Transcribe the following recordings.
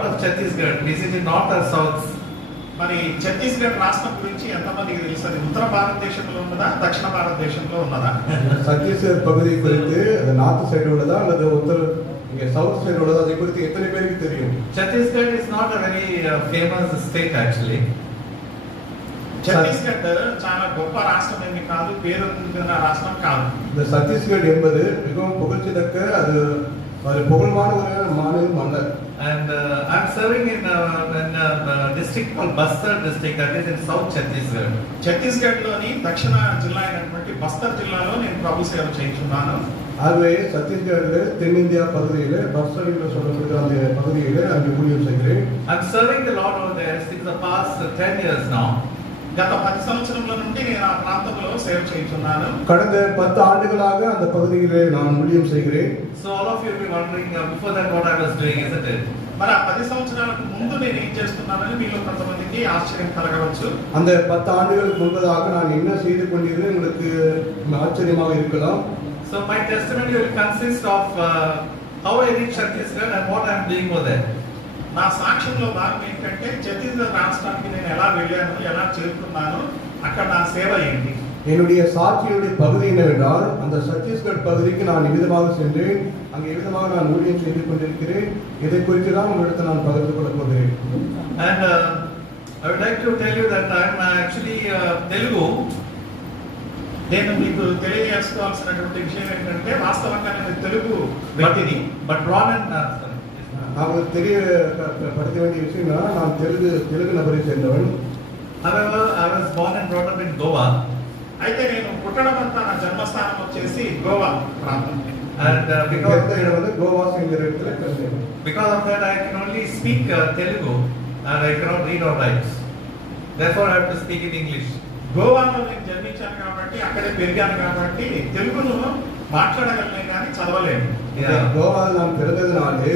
out of Chhattisgarh, is it in north or south? మరి ఛత్తీస్గఢ్ రాష్ట్రం గురించి ఎంతమందికి తెలుసు? అది ఉత్తర భారతదేశంలో ఉన్నదా, దక్షిణ భారతదేశంలో ఉన్నదా? சத்தீஸ்கர் பகுதி குறித்து அது நார்த் சைடு உள்ளதா அல்லது உத்தர இங்க சவுத் சைடு உள்ளதா, அதை குறித்து எத்தனை பேருக்கு தெரியும்? Chhattisgarh is not a very famous state actually. Chhattisgarh చాలా గొప్ప రాష్ట్రం ఏమి కాదు, పేరొందిన రాష్ట్రం కాదు. இந்த சத்தீஸ்கர் என்பது மிகவும் புகழ்ச்சிதக்க அது புகழ்வான ஒரு மாநிலம் அல்ல. And I'm serving in a district called Bastar district, that is in South Chhattisgarh. Chhattisgarh లోని దక్షిణ జిల్లా అయినటువంటి బస్తర్ జిల్లాలో నేను ప్రభు సేవ చేస్తున్నాను. ஆகவே சத்தீஸ்கரில் தென்னிந்தியா பகுதியில் பஸ்டர் என்று சொல்லப்படுகிற அந்த பகுதியில் அங்கே ஊழியம் செய்கிறேன். I'm serving the Lord over there since the past 10 years now. గత 10 సంవత్సరముల నుండి నేను ఆ ప్రాంతంలో సేవ చేస్తున్నాను. கடந்த 10 ஆண்டுகளாக அந்த பகுதியிலே நான் ஊழியம் செய்கிறேன். So all of you will be wondering before that what I was doing, isn't it? మరి ఆ 10 సంవత్సరాలకు ముందు నేను ఏం చేస్తున్నానని మీలో కొంతమందికి ఆశ్చర్యం కలగవచ్చు. அந்த 10 ஆண்டுகளுக்கு முன்பதாக நான் என்ன செய்து கொண்டிருந்தேன் உங்களுக்கு ஆச்சரியமாக இருக்கலாம். So my testimony will consist of how I reached Chhattisgarh and what I am doing over there. నా సాక్ష్యంలో భాగం ఏంటంటే ఛత్తీస్గఢ్ రాష్ట్రానికి నేను ఎలా వెళ్ళాను, ఎలా చేరుకున్నాను, అక్కడ నా సేవ ఏంటి. என்னுடைய சாட்சியுடைய பகுதி என்னவென்றால் அந்த சத்தீஸ்கர் பகுதிக்கு நான் விதமாக சென்றேன், அங்கே விதமாக நான் ஊழியம் செய்து கொண்டிருக்கிறேன். இதை குறித்து தான் உங்களிடத்தில் நான் பகிர்ந்து கொள்ள போகிறேன். And I would like to tell you that I am actually Telugu. నేను మీకు తెలియజేసుకోవాల్సినటువంటి విషయం ఏంటంటే వాస్తవంగా నేను తెలుగు వ్యక్తిని, but born in அவங்களுக்கு தெரியப்படுத்த வேண்டிய விஷயம் நான் தெலுங்கு நபரை சேர்ந்தவன். However, I was born and brought up in Goa. అయితే నేను పుట్టడం అంతా నా జన్మస్థానం వచ్చేసి గోవా ప్రాంతం. And because கோவா என்கிற இடத்துல பிறந்தேன். Because of that I can only speak Telugu and I cannot read or write. Therefore I have to speak in English. గోవాలో నేను జన్మించాను కాబట్టి అక్కడే పెరిగాను కాబట్టి తెలుగును మాట్లాడగలను కానీ చదవలేను. கோவாவில் நான் பிறந்ததுனாலே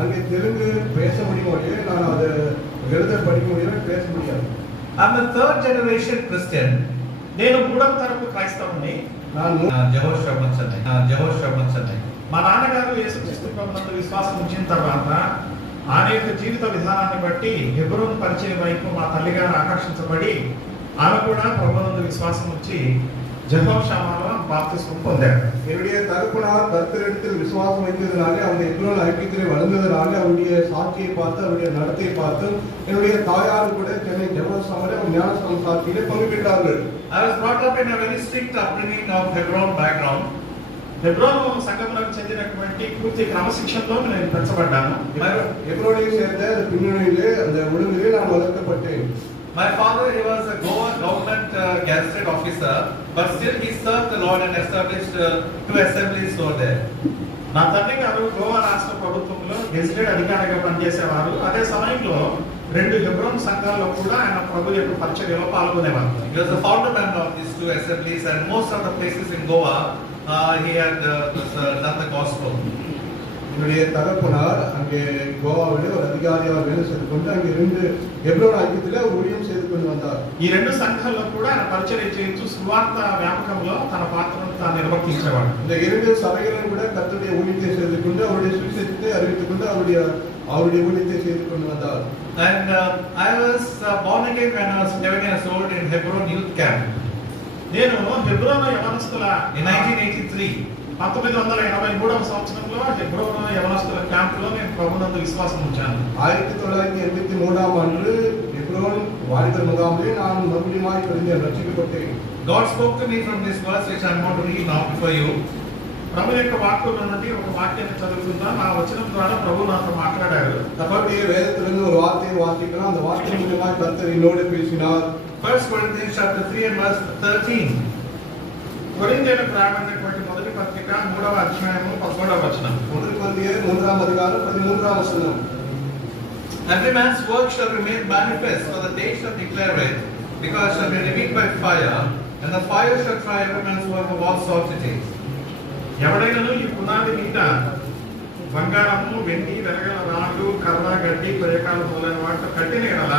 அங்கே தெலுங்கு பேச முடியும், நான் அதை எழுத படிக்க முடியும், பேச முடியாது. I'm a third generation Christian. నేను మూడవ తరపు క్రైస్తవుని. మా నాన్నగారు యేసుక్రీస్తు ప్రభువునందు విశ్వాసం ఉంచిన తర్వాత ఆయన యొక్క జీవిత విధానాన్ని బట్టి హెబ్రోను పరిచయం వైపు మా తల్లిగారు ఆకర్షించబడి ఆమె కూడా ప్రభువునందు విశ్వాసం ఉంచి ஜெகோஷாமால பாப்திஸ்மம் பொண்டார். என்னுடைய தகப்பனார் கர்த்தரிடத்தில் விசுவாசம் வைத்ததினாலே அவங்க எப்ரோன் ஐக்கியத்திலே வளர்ந்ததினாலே அவருடைய சாட்சியை பார்த்து அவருடைய நடத்தையை பார்த்து என்னுடைய தாயார் கூட சென்னை ஜெகோஷாமால ஞானஸ்நான சாட்சியிலே பங்கு பெற்றார்கள். I was brought up in a very strict upbringing of Hebron background. హెబ్రోను సంఘమునకు చెందినటువంటి పూర్తి క్రమశిక్షణలో నేను పెంచబడ్డాను. హెబ్రోనిல் சேர்ந்த பின்னணியிலே அந்த ஒழுங்கிலே நான் வளர்க்கப்பட்டேன். My father, he was a Goa government gazetted officer, but still he served the Lord and established 2 assemblies over there. నా తండ్రి గారు గోవా రాష్ట్ర ప్రభుత్వంలో గెజిటెడ్ అధికారిగా పనిచేసేవారు. అదే సమయంలో 2 హెబ్రోన్ సంఘాల్లో కూడా ఆయన ప్రభు యొక్క పరిచర్యలో పాల్గొనేవారు. He was the founder member of these 2 assemblies and most of the places in Goa he had done the gospel. என்னுடைய தகப்பனார் அங்கே கோவாவிலே ஒரு அதிகாரியாக வேலை செய்து கொண்டு அங்கே 2 ஹெப்ரோன் ஐக்கியத்திலே ஒரு ஊழியம் செய்து கொண்டு வந்தார். ఈ 2 సంఘాల్లో కూడా ఆయన పరిచర్య చేస్తూ సువార్త వ్యాపకంలో తన పాత్రను తాను నిర్వర్తించేవాడు. இந்த 2 சபைகளிலும் கூட கர்த்தருடைய ஊழியத்தை செய்து கொண்டு அவருடைய சுவிசேஷத்தை அறிவித்துக் கொண்டு அவருடைய ஊழியத்தை செய்து கொண்டு வந்தார். And I was born again when I was 11 years old in Hebron youth camp. నేను హెబ్రోన్ యవనస్తుల In 1983 1983వ సంవత్సరంలో హెబ్రోన్ యవనస్తుల క్యాంపులో నేను ప్రభువునందు విశ్వాసం ఉంచాను. 1983ஆம் ஆண்டு ஹெப்ரோன் வாலிபர் முகாமிலே நான் மறுபடியும் ரட்சிக்கப்பட்டேன். God spoke to me from this verse which I am going to read now before you. ప్రభు యొక్క వాక్యంలో నుండి ఒక వాక్యాన్ని చదువుకుందాం. ఆ వచనం ద్వారా ప్రభు నాతో మాట్లాడారు. కాబట్టి వేదத்திலிருந்து ஒரு வார்த்தையை வாசிக்கலாம். அந்த வார்த்தை மூலமாக கர்த்தர் என்னோடு பேசினார். 1 Corinthians chapter 3 and verse 13. కొరింథీయులకు రాయబడినటువంటి మొదటి పత్రిక 3వ అధ్యాయము 11వ వచనం. 1 కొరింథీయులు 3వ అధ్యాయం 13వ వచనం. Every man's work shall be made manifest, for the day shall declare it, because it shall be revealed by fire, and the fire shall try every man's work of all sorts it is. ఎవడైనను ఈ పునాది మీద బంగారము, వెండి, వెలగల రాళ్ళు, కర్ర, గడ్డి, కొయ్యకాలు మొదలైన వాటితో కట్టిన యెడల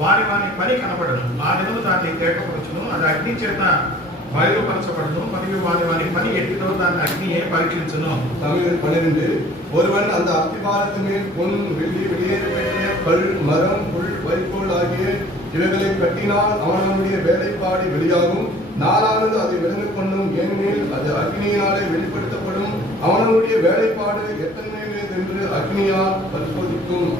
వారి పని కనబడదు. ఆ దినము దాన్ని తేటపరచును, అది అగ్ని చేత బయలుపరచబడును, మరియు వారి పని ఎట్టిదో దాన్ని అగ్నియే పరీక్షించును. தமிழ் 12 ஒருவன் அந்த அஸ்திபாரத்தின் மேல் பொன் வெள்ளி வெளியேற கல், மரம், புல், வைக்கோல் ஆகிய இவைகளை கட்டினால் அவனுடைய வேலைப்பாடு வெளியாகும். நாளானது அதை விளங்கிக் கொள்ளும், ஏனெனில் அது அக்னியினாலே வெளிப்படுத்தப்படும். அவனுடைய வேலைப்பாடு எத்தனையது என்று அக்னியால் பரிசோதிக்கும்.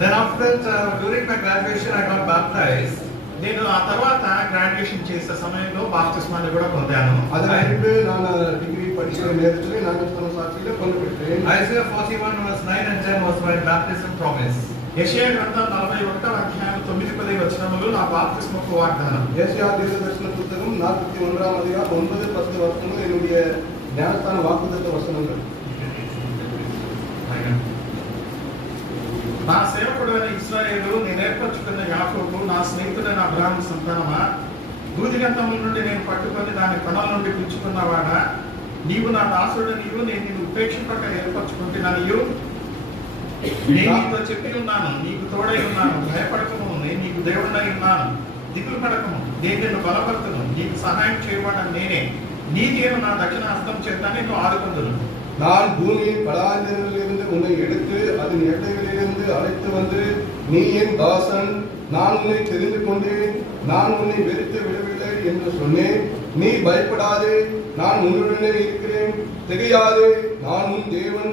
Then after that, during my graduation, I got baptized. నేను ఆ తర్వాత గ్రాడ్యుయేషన్ చేసే సమయంలో బాప్తిస్మాన్ని కూడా పొందాను. அதற்கு நான் டிகிரி படிக்கிற நேரத்தில் ஞானஸ்நான சாட்சியில பங்கு பெற்றேன். Isaiah 41 verse 9 and 10 was my baptism promise. యెషయా గ్రంథం 41వ అధ్యాయం 9-10 వచనములు నా బాప్తిస్మకు వాగ్దానం. ஏசாயா தீர்க்கதரிசன புத்தகம் 41ஆம் அதிகாரம் 9-10 வசனங்கள் என்னுடைய ஞானஸ்நான வாக்குத்தத்த வசனங்கள். నా సేవకుడైన ఇశ్రాయేలు, నేను ఏర్పరచుకున్న యాకోబు, నా స్నేహితుడైన అబ్రహాము సంతానమా, దూదిగంతముల నుండి నేను పట్టుకొని దాని కొనల నుండి పుచ్చుకున్నవాడా, నీవు నా దాసుడు, నీవు నేను నిన్ను ఉపేక్షింపక ఏర్పరచుకుంటున్నాను. నేను నీతో చెప్పి ఉన్నాను, నీకు తోడై ఉన్నాను, భయపడకము, నేను నీకు దేవుడై ఉన్నాను, దిగులు పడకము, నేను నిన్ను బలపడుతును, నీకు సహాయం చేయబడను నేనే, నీతి నా దక్షిణ హస్తం చేత నిన్ను ఆదుకుందును. நான் பூமியின் பலாஞ்சலிலிருந்து உன்னை எடுத்து அதன் எல்லைகளிலிருந்து அழைத்து வந்து, நீ என் தாசன், நான் உன்னை தெரிந்து கொண்டேன், நான் உன்னை வெறுத்து விடவில்லை என்று சொன்னேன். நீ பயப்படாதே, நான் உன்னுடனே இருக்கிறேன், திகையாதே, நான் உன் தேவன்,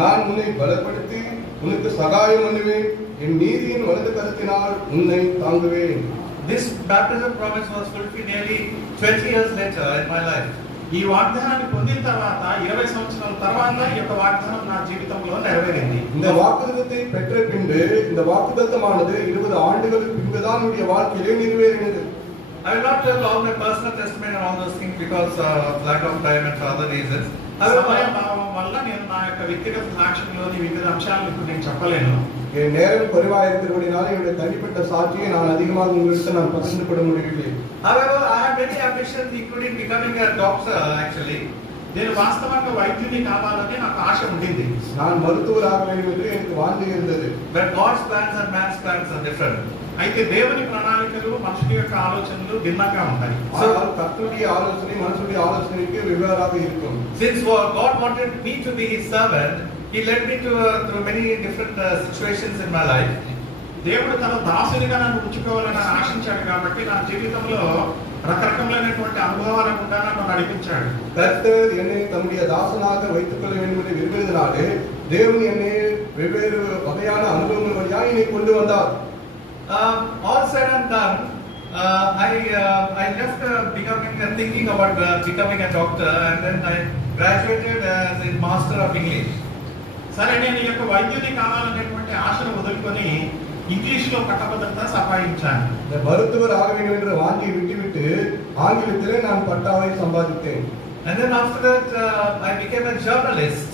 நான் உன்னை பலப்படுத்தி உனக்கு சகாயம் பண்ணுவேன், என் நீதியின் வலது கரத்தினால் உன்னை தாங்குவேன். This baptism promise was fulfilled nearly 20 years later in my life. ఈ వాగ్దానాన్ని పొందిన తర్వాత 20 సంవత్సరాల తర్వాత ఈ యొక్క వాగ్దానం నా జీవితంలో నెరవేరింది. இந்த வாக்குத்தத்தத்தை பெற்ற பின்பு இந்த வாக்குத்தத்தமானது 20 ஆண்டுகளுக்கு பின்புதான் என்னுடைய வாழ்க்கையிலே நிறைவேறினது. I will not tell all my personal testimony and all those things because of lack of time and for other reasons. సమయభావం వల్ల నేను నా యొక్క వ్యక్తిగత సాక్ష్యంలోని వివిధ అంశాలను ఇప్పుడు నేను చెప్పలేను. என் நேரம் குறைவாக இருக்கிறபடினால என்னுடைய தனிப்பட்ட சாட்சியை நான் அதிகமாக உங்களுக்கு நான் பகிர்ந்து கொள்ள முடியவில்லை. However, I have many ambitions, including becoming a doctor actually. నేను వాస్తవంగా వైద్యుని కావాలని నాకు ఆశ ఉండింది. நான் மருத்துவராக வேண்டும் என்று எனக்கு வாஞ்சை இருந்தது. But God's plans and man's plans are different. అయితే దేవుని ప్రణాళికలు మనుషుల యొక్క ఆలోచనలు భిన్నంగా ఉంటాయి. ஆனால் கர்த்தருடைய ஆலோசனை மனுஷனுடைய ஆலோசனைக்கு வெவ்வேறாக இருக்கும். Since God wanted me to be His servant, He led me through many different situations in my life. దేవుడు తన దాసునిగా నన్ను ఉంచుకోవాలని ఆశించాడు కాబట్టి నా జీవితంలో రకరకమైనటువంటి అనుభవాల గుండా నన్ను నడిపించాడు. கர்த்தர் என்னை தம்முடைய தாசனாக வைத்துக் கொள்ள வேண்டும் என்று விரும்பினாலே தேவன் என்னை வெவ்வேறு வகையான அனுபவங்கள் வழியாக என்னை கொண்டு வந்தார். All said and done, I left thinking about becoming a doctor, and then I graduated as a master of English. సరే, నేను ఈ యొక్క వైద్యుని కావాలనేటువంటి ఆశను వదులుకొని ఇంగ్లీష్లో పట్టభద్రత సంపాదించాను. மருத்துவர் ஆக வேண்டும் என்ற வாஞ்சியை விட்டுவிட்டு ஆங்கிலத்திலே நான் பட்டாவை சம்பாதித்தேன். And then after that, I became a journalist.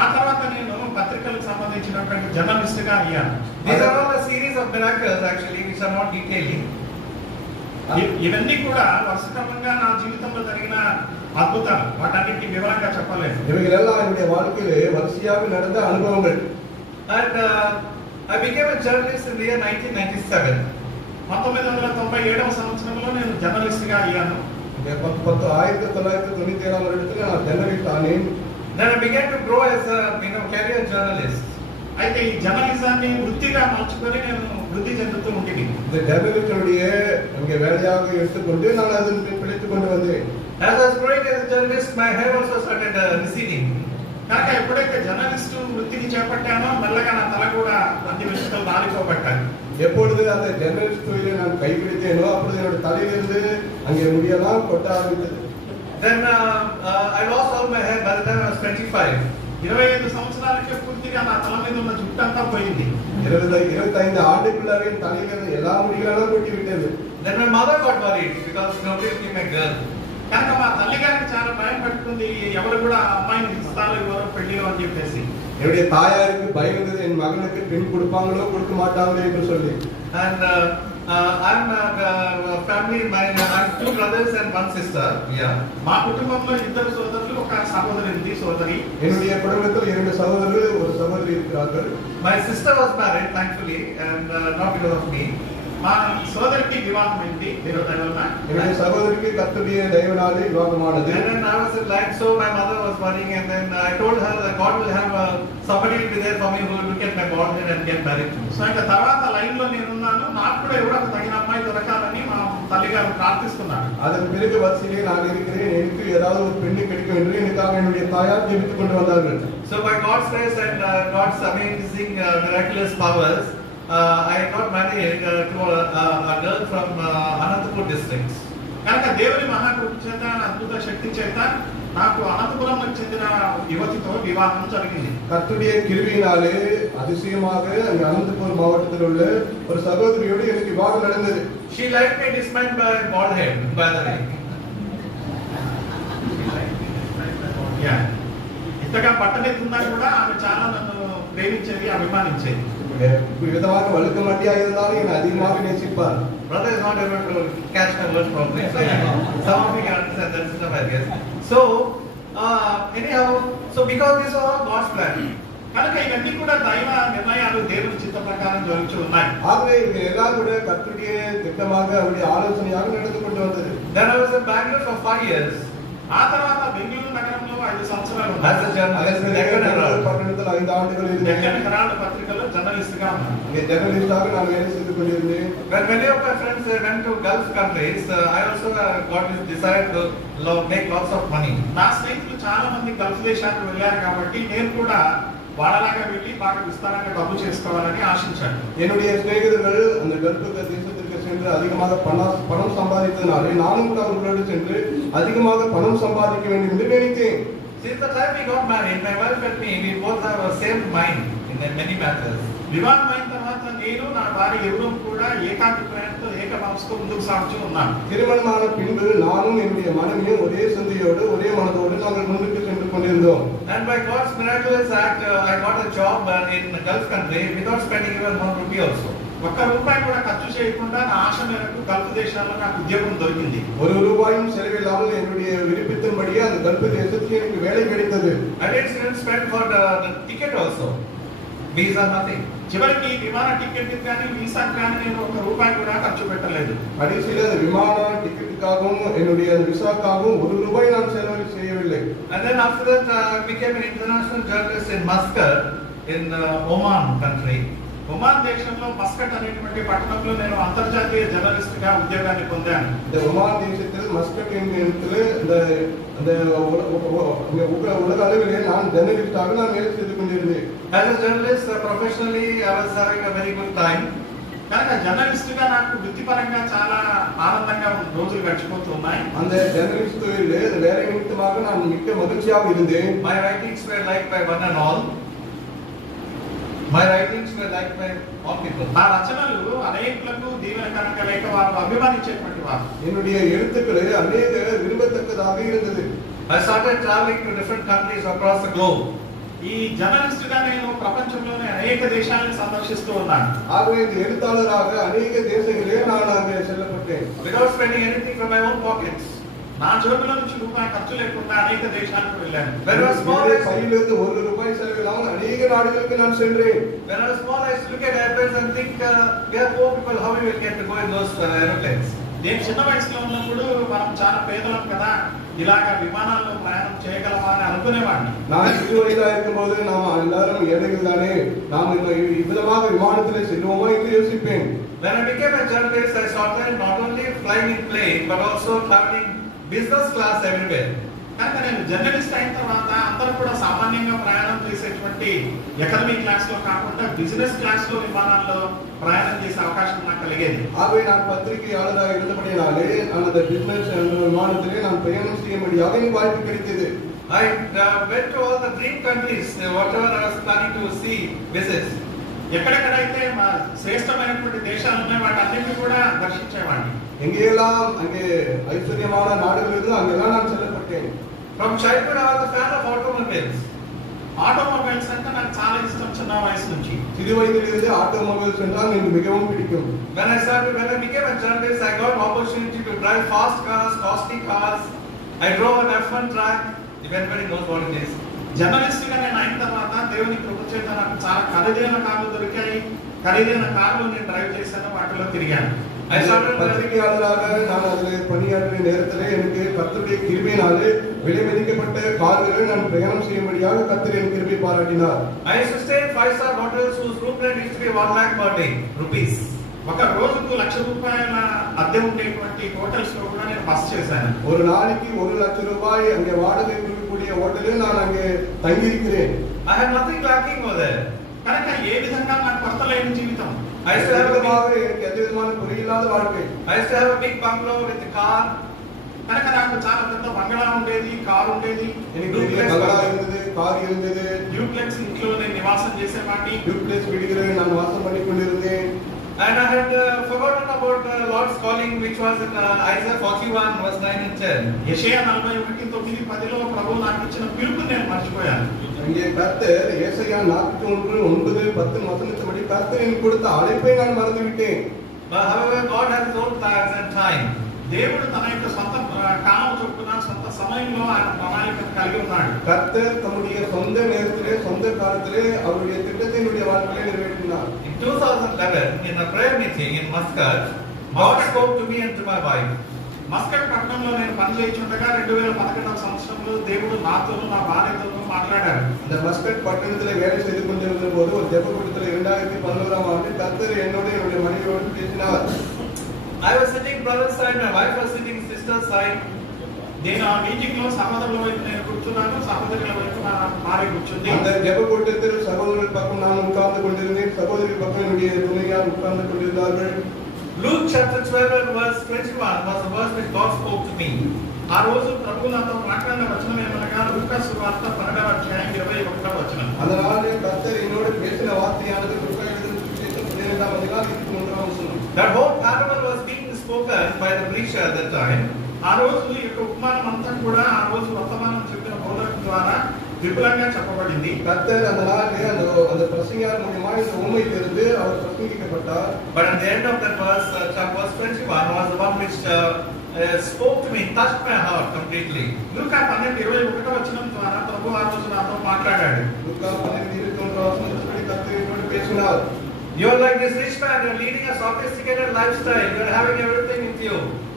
ఆ తర్వాత నేను పత్రికలకు సంబంధించినటువంటి జర్నలిస్ట్ గా అయ్యాను. These are all a series of miracles actually, which are not detailing. ఇవన్నీ కూడా వరుసక్రమంగా నా జీవితంలో జరిగిన అద్భుతాలు. వాటన్నిటిని వివరంగా చెప్పలేను. இவைகளெல்லாம் என்னுடைய வாழ்க்கையிலே வரிசையாக நடந்த அனுபவங்கள். And I became a journalist in the year 1997. 1997వ సంవత్సరంలో నేను జర్నలిస్ట్ గా అయ్యాను. 1997ஆம் வருடத்தில் நான் ஜர்னலிஸ்ட் ஆனேன். Then I began to grow as a career journalist. అయితే ఈ జర్నలిజాన్ని వృత్తిగా మార్చుకొని నేను వృద్ధి చెందుతూ ఉంటుంది. இந்த ஜர்னலிஸ்டுடைய அங்கே வேலையாக எடுத்துக்கொண்டு நான் அதில் பிடித்துக் கொண்டு வந்தேன். As I was growing as a journalist, my hair also started receding. కాక ఎప్పుడైతే జర్నలిస్టు వృత్తిని చేపట్టానో మెల్లగా నా తల కూడా అన్ని వెంట్రుకలు రాలిపోబట్టాయి. எப்பொழுது அந்த ஜர்னலிஸ்ட் தொழிலை நான் கைப்பிடித்தேனோ அப்பொழுது என்னோட தலையிலிருந்து அங்கே முடியெல்லாம் கொட்ட ஆரம்பித்தது. Then I lost all my hair by the time I was 25. 25 సంవత్సరాలకే పూర్తిగా నా తల మీద ఉన్న జుట్టంతా పోయింది. 25 ஆண்டுக்குள்ளாவே தலையிலிருந்து எல்லா முடிகளெல்லாம் கொட்டி விட்டது. Then my mother got worried because nobody would give me a girl. కనుక మా తల్లి గారికి చాలా భయం పట్టుకుంది, ఎవరు కూడా అమ్మాయిని ఇస్తారో ఇవ్వరో పెళ్లిలో అని చెప్పేసి. என்னுடைய தாயாருக்கு பயம் இருந்தது, என் மகனுக்கு பெண் கொடுப்பாங்களோ கொடுக்க மாட்டாங்களோ என்று சொல்லி. And I'm a family. I have 2 brothers and 1 sister. Yeah. మా కుటుంబంలో 2 సోదరులు, ఒక సహోదరి ఉంది, సోదరి. என்னுடைய குடும்பத்தில் 2 சகோதரர்கள், ஒரு சகோதரி இருக்கிறார்கள். My sister was married, thankfully, and not because of me. మా సోదరికి వివాహమైంది దేవుడి దయ వలన. என்னுடைய சகோதரிக்கு கர்த்தருடைய தயவினாலே விவாகமானது. And then I was like, so my mother was worrying, and then I told her that God will have somebody will be there for me who will look at my bald head and get married to me. So ఇంకా తర్వాత line లో నేనున్నాను, నాకు కూడా ఎవరో తగిన అమ్మాయి దొరకాలని మా తల్లిగారు ప్రార్థిస్తున్నారు. அதன் பிறகு வரிசையிலே நான் இருக்கிறேன், எனக்கு ஏதாவது ஒரு பெண்ணு கிடைக்கும் என்று எனக்காக என்னுடைய தாயார் ஜெபித்துக் கொண்டு வந்தார்கள். So by God's grace and God's amazing miraculous powers, I got married to a girl from Anantapur district. కనుక దేవుని మహాకృప చేత అద్భుత శక్తి చేత నాకు అనంతపురంకు చెందిన యువతితో వివాహం జరిగింది. கர்த்தருடைய கிருபையினாலே அதிசயமாக அந்த அனந்தபுரம் மாவட்டத்தில் உள்ள ஒரு சகோதரியோடு எனக்கு விவாகம் நடந்தது. She liked me despite my bald head, by the way. ఇంతగా పట్టణెత్తున్నా కూడా ఆమె చాలా నన్ను ప్రేమించేది, అభిమానించేది. விதமாக வழுக்க மண்டியா இருந்தாலும் என்னை அதிகமாக நேசிப்பார். Brother is not able to catch my words properly. Some of you can understand that stuff, I guess. So anyhow, so because this is all God's plan. కనుక ఇవన్నీ కూడా దైవ నిర్ణయాలు, దేవుని చిత్త ప్రకారం జరుగుతూ ఉన్నాయి. ஆகவே இது எல்லாம் கூட கர்த்தருடைய திட்டமாக அவருடைய ஆலோசனையாக நடந்து கொண்டு வந்தது. Then I was in Bangalore for 5 years. ఆ తర్వాత బెంగళూరు నగరంలో 5 సంవత్సరాలు as a journalist. పట్టణத்தில் 5 ఆండుகள் డెక్కన్ హెరాల్డ్ పత్రికలో జర్నలిస్ట్ గా ఉన్నాను. జర్నలిస్టాக நான் வேலை செய்து கொண்டிருந்தேன். When many of my friends went to Gulf countries, I also got this desire to make lots of money. నా స్నేహితులు చాలా మంది గల్ఫ్ దేశాలకు వెళ్ళారు కాబట్టి నేను కూడా వాళ్ళలాగా వెళ్ళి బాగా విస్తారంగా డబ్బు చేసుకోవాలని ఆశించాను. என்னுடைய சிநேகிதர்கள் அந்த கல்ஃப் தேசத்திற்கு சென்று அதிகமாக பணம் சம்பாதித்ததனாலே நானும் கூட அவர்களோடு சென்று அதிகமாக பணம் சம்பாதிக்க வேண்டும் என்று நினைத்தேன். Since the time we got married, my wife and me, we both have a same mind in many matters. వివాహం అయిన తర్వాత నేను నా భార్య ఎవరూ కూడా ఏకాభిప్రాయంతో ఏక మనసుతో ముందుకు సాగుతూ ఉన్నాను. திருமணமான பின்பு நானும் என்னுடைய மனைவியும் ஒரே சிந்தையோடு ஒரே மனதோடு நாங்கள் முன்னுக்கு சென்று கொண்டிருந்தோம். And by God's miraculous act, I got a job in the Gulf country without spending even ₹1 also. ఒక్క రూపాయి కూడా ఖర్చు చేయకుండా నా ఆశ మేరకు గల్ఫ్ దేశాల్లో నాకు ఉద్యోగం దొరికింది. ஒரு ரூபாயும் செலவில்லாமல் என்னுடைய விருப்பத்தின்படியே அந்த கல்ஃப் தேசத்தில் எனக்கு வேலை கிடைத்தது. I didn't spend for the ticket also. Visa nothing. చివరికి విమాన టికెట్ కానీ వీసా కానీ నేను ఒక్క రూపాయి కూడా ఖర్చు పెట్టలేదు. கடைசியில் அந்த விமான டிக்கெட்டுக்காகவும் என்னுடைய விசாக்காகவும் ₹1 நான் செலவு செய்யவில்லை. And then after that I became an international journalist in Muscat in Oman country. Oman దేశంలో మస్కట్ అనేటువంటి పట్టణంలో నేను అంతర్జాతీయ జర్నలిస్ట్ గా ఉద్యోగాన్ని పొందాను. இந்த ஒமான் தேசத்தில் மஸ்கட் என்ற இடத்துல இந்த உலக அளவிலே நான் ஜர்னலிஸ்டாக நான் வேலை செய்து கொண்டிருந்தேன். As a journalist, professionally, I was having a very good time. కనుక జర్నలిస్ట్ గా నాకు వృత్తిపరంగా చాలా ఆనందంగా రోజులు గడిచిపోతున్నాయి. அந்த ஜர்னலிஸ்ட் தொழிலே வேலை நிமித்தமாக நான் மிக்க மகிழ்ச்சியாக இருந்தேன். My writings were liked by one and all. My writings were liked by all people. నా రచనలు అనేకులకు దీవెనకరంగా లేక వారు అభిమానించేటువంటి వారు. என்னுடைய எழுத்துக்களை அநேக விரும்பத்தக்கதாக இருந்தது. I started traveling to different countries across the globe. ఈ జర్నలిస్ట్ గా నేను ప్రపంచంలోని అనేక దేశాలను సందర్శిస్తూ ఉన్నాను. ஆகவே இந்த எழுத்தாளராக அநேக தேசங்களிலே நான் அங்கே செல்லப்பட்டேன். Without spending anything from my own pockets. నా జోబులో నుంచి రూపాయి ఖర్చు లేకుండా అనేక దేశాలకు వెళ్ళాను. பையிலிருந்து ₹1 செலவில்லாமல் அநேக நாடுகளுக்கு நான் சென்றேன். When I was small, I used to look at airplanes and think, we are poor people, how we will get to go in those airplanes? నేను చిన్న వయసులో ఉన్నప్పుడు మనం చాలా పేదలం కదా, ఇలాగా విమానాల్లో ప్రయాణం చేయగలమా అని అనుకునేవాడిని. நான் சிறு வயதாக இருக்கும்போது நாம் எல்லாரும் ஏழைகள் தானே, நாம் இவ்விதமாக விமானத்திலே செல்வோமா என்று யோசிப்பேன். When I became a journalist, I started not only flying in plane, but also traveling business class everywhere. కనుక నేను జర్నలిస్ట్ అయిన తర్వాత అందరూ కూడా సామాన్యంగా ప్రయాణం చేసేటువంటి ఎకనమీ క్లాస్ లో కాకుండా బిజినెస్ క్లాస్ లో విమానాల్లో ప్రయాణం చేసే అవకాశం నాకు కలిగేది. ஆகவே நான் பத்திரிகையாளராக இருந்தபடியாலே அந்த பிசினஸ் என்ற விமானத்திலே நான் பிரயாணம் செய்யும்படியாக எனக்கு வாய்ப்பு கிடைத்தது. I went to all the dream countries, whatever I was planning to see, visit. ఎక్కడెక్కడైతే మా శ్రేష్టమైనటువంటి దేశాలు ఉన్నాయి వాటన్నిటిని కూడా దర్శించేవాడిని. எங்கெல்லாம் அங்கே ஐஸ்வர்யமான நாடுகள் இருந்தோ அங்கெல்லாம் நான் செல்லப்பட்டேன். From childhood I was a fan of automobiles. Automobiles అంటే నాకు చాలా ఇష్టం చిన్న వయసు నుంచి. சிறு வயதிலிருந்து ஆட்டோமொபைல்ஸ் என்றால் எனக்கு மிகவும் பிடிக்கும். When I became a journalist, I got opportunity to drive fast cars, costly cars. I drove an F1 track. If anybody knows what it is. Journalist గా నేను అయిన తర్వాత దేవుని కృప చేత నాకు చాలా ఖరీదైన కార్లు దొరికాయి. ఖరీదైన కార్లు నేను డ్రైవ్ చేశాను, వాటిలో తిరిగాను. பத்திரிகையாளராக நான் அதில் பணியாற்றிய நேரத்தில் எனக்கு கர்த்தருடைய கிருபையினாலே விலை மதிக்கப்பட்ட கார்களை நான் பிரயாணம் செய்யும்படியாக கர்த்தர் எனக்கு கிருபை பாராட்டினார். I used to stay in 5-star hotels whose room rent used to be 1 lakh per day rupees. ఒక రోజుకు ₹1,00,000 అద్దె ఉండేటువంటి హోటల్స్ లో కూడా నేను బస చేశాను. ஒரு நாளைக்கு ₹1,00,000 அங்கே வாடகை கொடுக்கக்கூடிய ஹோட்டலில் நான் அங்கே தங்கி இருக்கிறேன். I had nothing lacking over there. కనుక ఏ విధంగా నాకు కొరత లేని జీవితం. I used to have எனக்கு எந்த விதமான குறையில்லாத வாழ்க்கை. I used to have a big bungalow with a car. కనుక నాకు చాలా పెద్ద బంగళా ఉండేది, కారు ఉండేది. எனக்கு బంగళా இருந்தது, கார் இருந்தது. డ్యూప్లెక్స్ ఇంట్లో నేను నివాసం చేసేవాడిని. డ్యూప్లెక్స్ வீடுகளை நான் வாசம் பண்ணி கொண்டிருந்தேன். And I had forgotten about Lord's calling, which was in Isaiah 41 verse 9 and 10. యెషయా 41:9-10లో ప్రభువు నాకు ఇచ్చిన పిలుపుని నేను మర్చిపోయాను. இங்கே கர்த்தர் ஏசாயா 41:9-10 வசனத்தின்படி கர்த்தர் எனக்கு கொடுத்த அழைப்பை நான் மறந்து விட்டேன். But however, God has his own plans and time. దేవుడు తన యొక్క సొంత కాలం చొప్పున సొంత సమయంలో ఆయన ప్రణాళికను కలిగి ఉన్నాడు. கர்த்தர் தம்முடைய சொந்த நேரத்திலே சொந்த காலத்திலே அவருடைய திட்டத்தினுடைய வாழ்க்கையை நிறைவேற்றினார். In 2011, in a prayer meeting in Muscat, God spoke to me and to my wife. Muscat పట్టణంలో నేను పనిచేయుచుండగా 2011వ సంవత్సరంలో దేవుడు నాతోను నా భార్యతోను మాట్లాడారు. அந்த மஸ்கட் பட்டணத்திலே வேலை செய்து கொண்டிருந்த போது ஒரு ஜெப கூட்டத்தில் 2011ஆம் ஆண்டு கர்த்தர் என்னோட என்னுடைய மனைவியோடு பேசினார். I was sitting brother's side, my wife was sitting sister's side. నేను ఆ మీటింగ్ లో సహోదరుల వైపు నేను కూర్చున్నాను, సహోదరుల వైపు నా భార్య కూర్చుంది. அந்த ஜெப கூட்டத்தில் சகோதரர்கள் பக்கம் நான் உட்கார்ந்து கொண்டிருந்தேன், சகோதரி பக்கம் என்னுடைய துணையார் உட்கார்ந்து கொண்டிருந்தார்கள். Luke chapter 12 and verse 21 was the verse which God spoke to me. ఆ రోజు ప్రభువు నాతో మాట్లాడిన వచనం ఏమనగా లూకా సువార్త 12:21. அதனால கர்த்தர் என்னோடு பேசின வார்த்தையானது லூக்கா எழுதின சுவிசேஷம் 12ஆம் அதிகாரம் 23ஆம் வசனம். That whole parable was being spoken by the preacher at that time. ఆ రోజు ఈ యొక్క ఉపమానం అంతా కూడా ఆ రోజు వర్తమానం చెప్పిన బోధకుల ద్వారా విపులంగా చెప్పబడింది. கர்த்தர் அந்த நாளிலே அந்த பிரசங்கியார் மூலமா இந்த உண்மையிலிருந்து அவர் பிரசங்கிக்கப்பட்டார். But at the end of that verse, chapter 21 was the one which spoke to me, touched my heart completely. లూకా 12:21 ద్వారా ప్రభువు ఆ రోజు నాతో మాట్లాడాడు. లూకా 12:21 వచనంలో కర్తర్ என்னோடு பேசினார். You are like this rich man, you are leading a sophisticated lifestyle, you are having everything with you.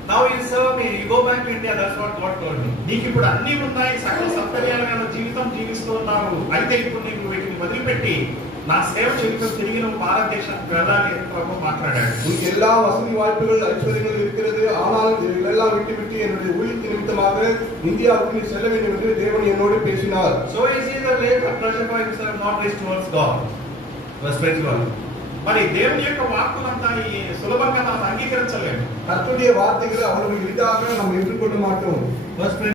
Now you serve me, you go back to India. That's what God told me. నీకు ఇప్పుడు అన్ని ఉన్నాయి, సకల సౌకర్యాలైన జీవితం జీవిస్తూ ఉన్నావు. అయితే ఇప్పుడు నీవు వీటిని వదిలిపెట్టి నా సేవ చేయుటకు తిరిగి నువ్వు భారతదేశానికి వెళ్ళాలి అని ప్రభువు మాట్లాడాడు. உனக்கு எல்லா வசதி வாய்ப்புகள் ஐஸ்வர்யங்கள் இருக்கிறது, ஆனால் இதெல்லாம் விட்டு என்னுடைய ஊழியத்தின் நிமித்தமாக இந்தியாவுக்கு நீ செல்ல வேண்டும் என்று தேவன் என்னோடு பேசினார். So is he the lake of treasure for himself, not reached towards God. Verse 21. మరి దేవుని యొక్క వాక్కులంతా ఈ సులభంగా మనం అంగీకరించలేము. கர்த்தருடைய வார்த்தைகளை அவ்வளவு எளிதாக நாம் ஏற்றுக்கொள்ள மாட்டோம். Verse